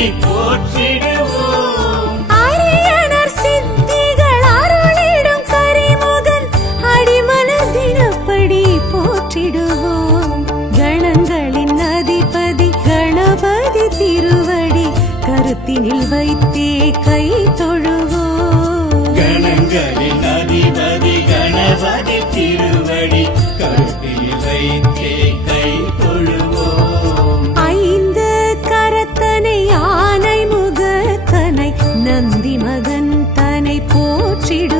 importa. Nandi மகன் தனை போற்றிடும்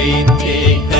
Saint Nick.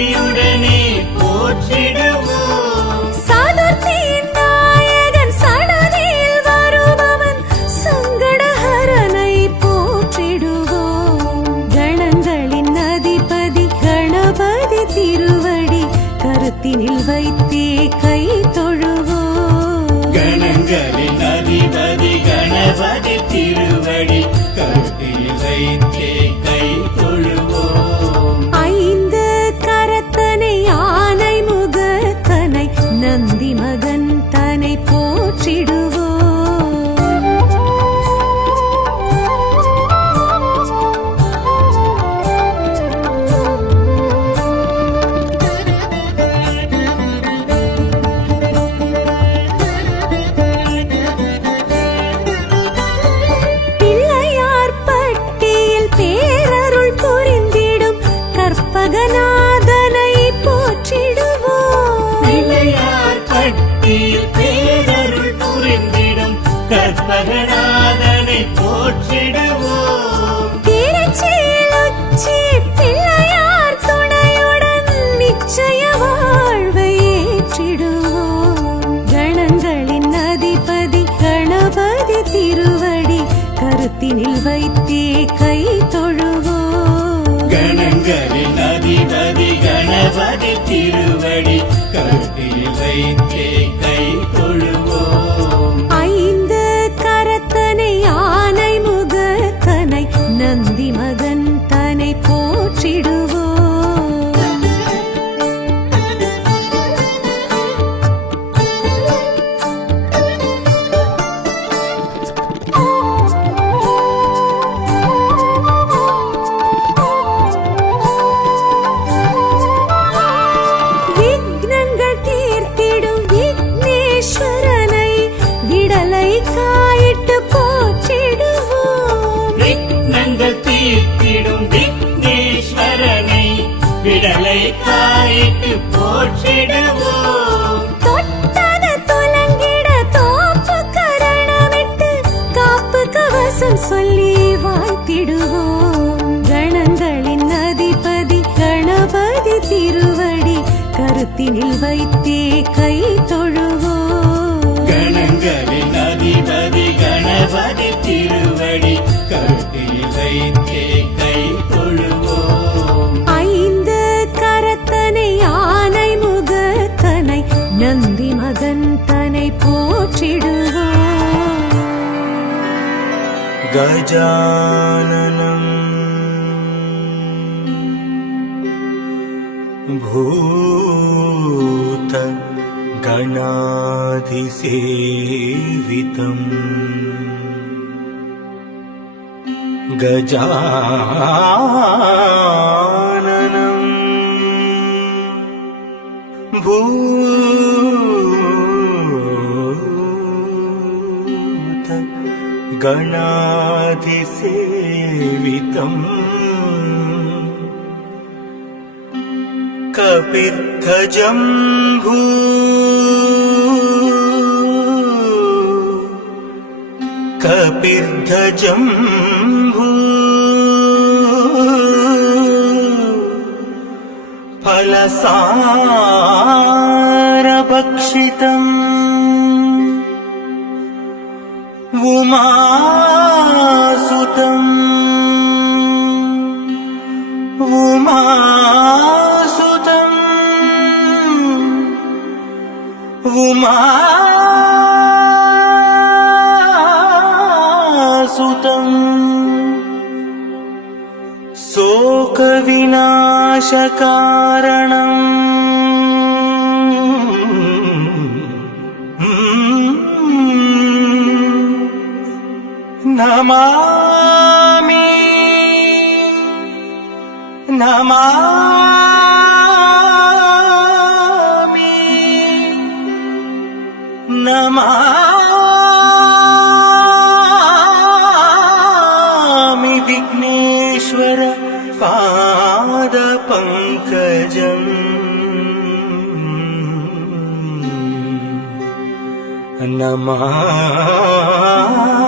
you. திருவடி கருத்தில் வைத்தே கை போற்றிட்டு போற்றிடுவோம் தொட்டத துலங்கிட தோப்பு கரணமிட்டு காப்பு கவசம் சொல்லி வாழ்த்திடுவோம். கணங்களின் அதிபதி கணபதி திருவடி கருத்தினில் வைத்தே கை தொழுவோம். கணங்களின் அதிபதி கணபதி திருவடி கருத்தில் வைத்தே கை தொழுவோம் गजाननम् भूथ गणाधिसेवतम् गजा गणाधिसेवितम्। कपिर्धजम्भू कपिर्धजम् भू फलसाभक्षितम् ఉమాసుతం ఉమాసుతం ఉమాసుతం శోక వినాశకారణం नमामि। नमामि। नमामि विघ्नेश्वर पादपङ्कजम्। पङ्कज नमः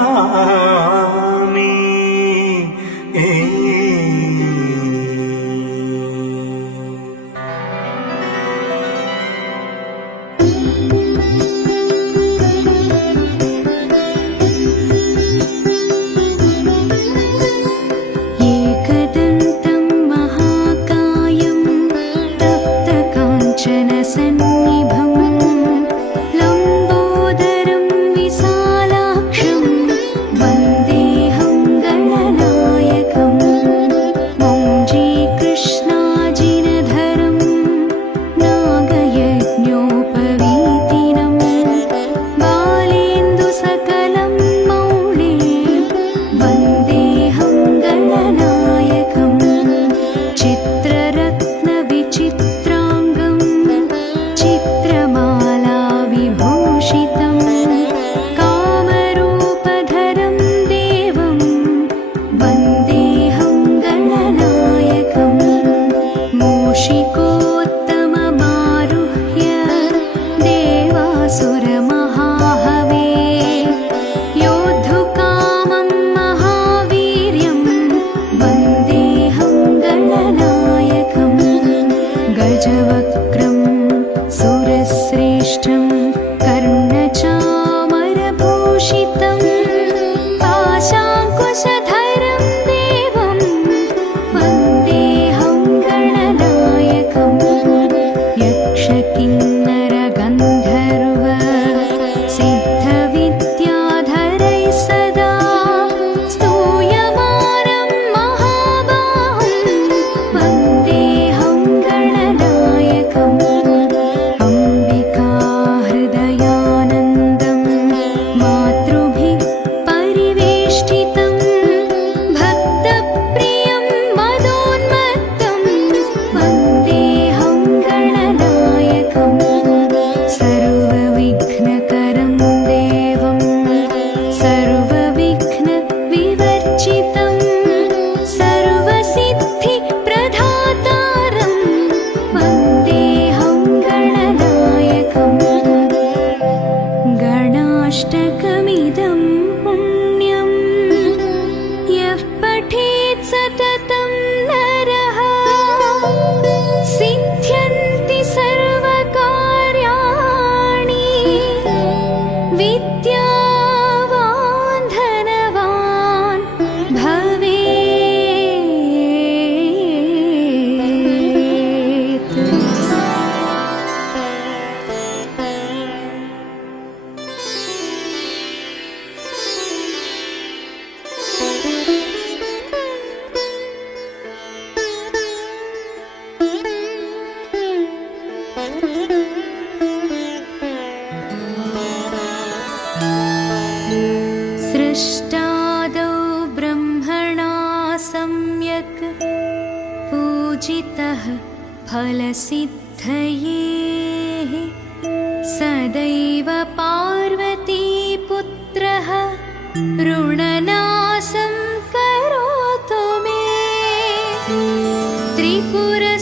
Tripura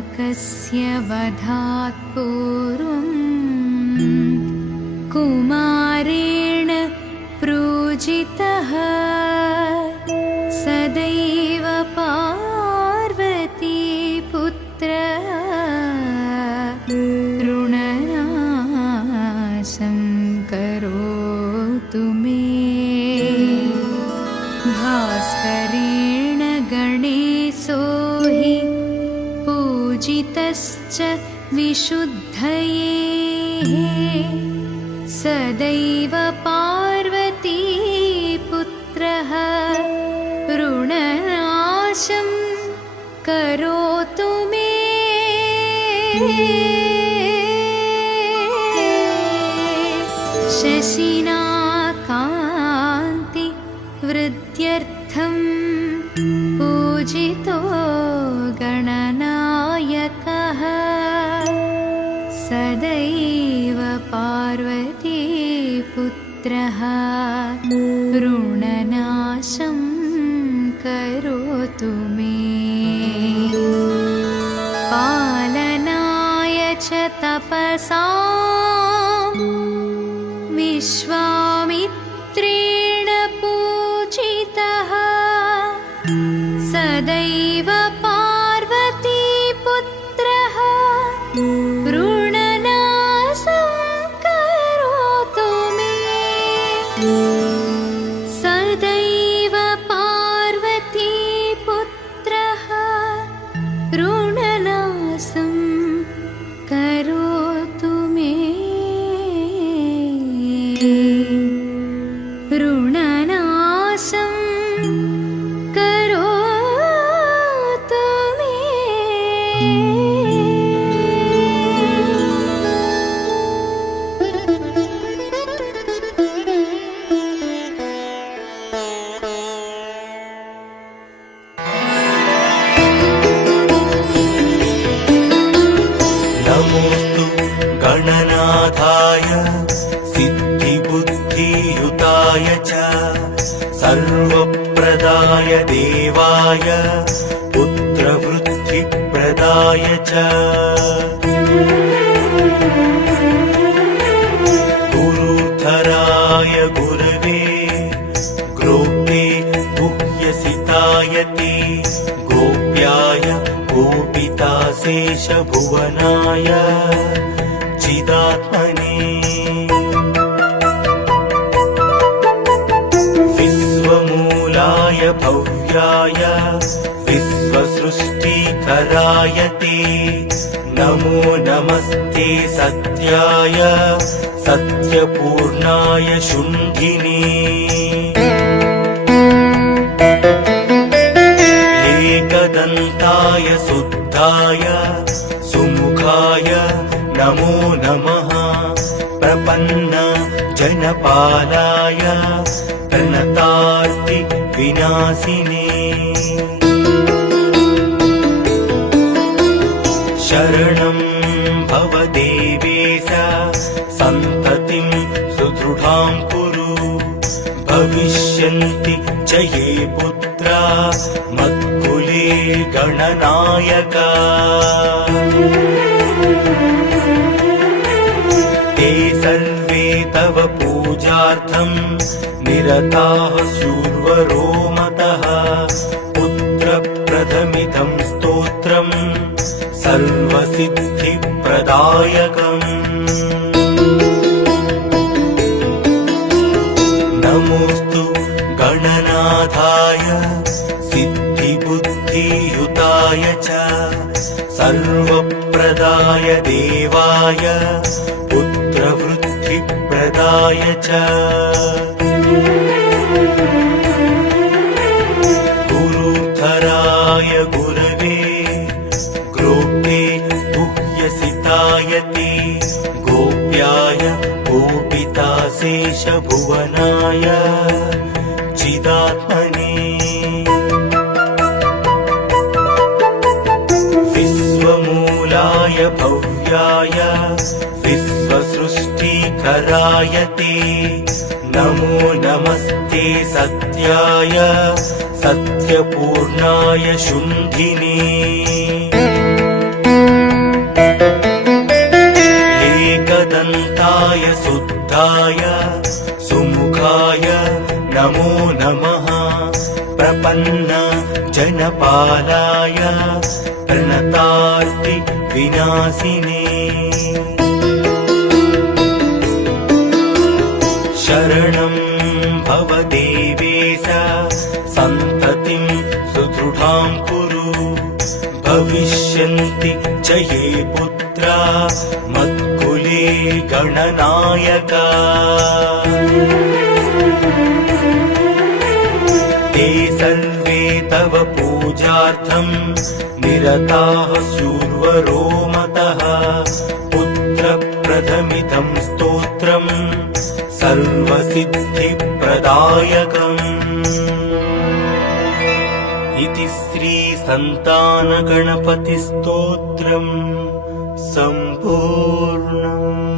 तारकस्य वधात् पूर्वं कुमारेण पूजितः पूजितश्च विशुद्धये सदैव पार्वतीपुत्रः ऋणनाशं करोतु मे। शशिना ऋणनाशं करोतु मे। पालनाय च तपसा विश्वामित्रेण पूजितः। सदैव पार्वतीपुत्रः नमोऽस्तु गणनाथाय सिद्धिबुद्धियुताय च सर्वप्रदाय देवाय पुत्रवृद्धिप्रदाय च गोपिताशेषभुवनाय चिदात्मने विश्वमूलाय भव्याय विश्वसृष्टिकराय ते नमो नमस्ते सत्याय सत्यपूर्णाय शुण्ठिने एकदन्ताय शुद्धाय सुमुखाय नमो नमः प्रपन्न जनपालाय प्रणतार्ति विनाशिने शरणं भव देवेश सन्ततिं सुदृढां कुरु भविष्यन्ति च ये पुत्रा मत्कुले गणनायका ते सर्वे तव पूजार्थम् निरताः शूर्वरो मतः पुत्रप्रथमिदं स्तोत्रम् सर्वसिद्धिप्रदायकम् देवाय पुत्रवृद्धिप्रदाय च गुरुधराय गुरवे ग्रोप्ते गुह्यसितायते गोप्याय गोपिताशेषभुवनाय चिदात्मने विश्वमूलाय भव्याय विश्वसृष्टिकराय ते नमो नमस्ते सत्याय सत्यपूर्णाय शुम्भिने एकदन्ताय शुद्धाय सुमुखाय नमो नमः प्रपन्न जनपालाय प्रणतार्ति विनाशिने शरणं भव देवेश सन्ततिं सुदृढां कुरु भविष्यन्ति च ये पुत्रा मत्कुले गणनायका ते सर्वे तव पूजार्थम् निरताः शूर्वरो मतः पुत्रप्रथमिदं स्तोत्रम् सर्वसिद्धिप्रदायकम् इति श्रीसन्तानगणपतिस्तोत्रम् सम्पूर्णम्